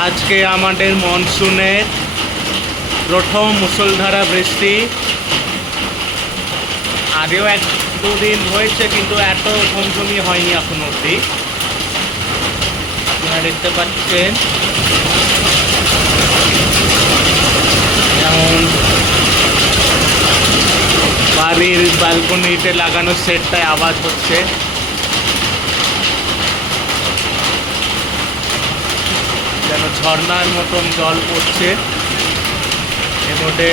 আজকে আমাদের মনসুনের প্রথম মুষলধারা বৃষ্টি। আগেও এক দুদিন হয়েছে, কিন্তু এত ঝমঝমি হয়নি এখন অবধি। আপনারা দেখতে পাচ্ছেন যেমন বাড়ির ব্যালকনিতে লাগানো সেটটায় আওয়াজ হচ্ছে। যেন ঝর্ণার মতন জল পড়ছে। এর মধ্যে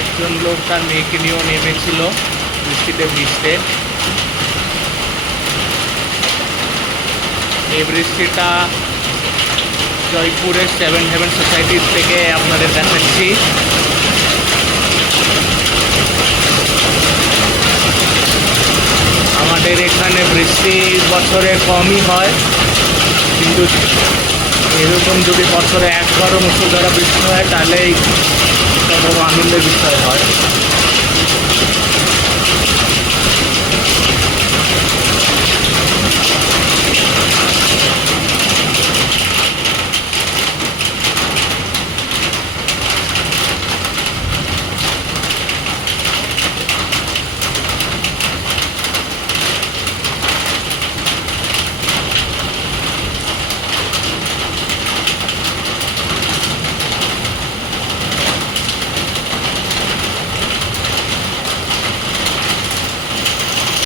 একজন লোক তার মেয়েকে নিয়েও নেমেছিল বৃষ্টিতে ভিজতে। এই বৃষ্টিটা জয়পুরের 7 হেভেন সোসাইটির থেকে আপনাদের দেখাচ্ছি। আমাদের এখানে বৃষ্টি বছরে কমই হয়, কিন্তু এরকম যদি বছরে একবারও মুষলধারা বৃষ্টি হয় তাহলেই একটা বড় আনন্দের বিষয় হয়।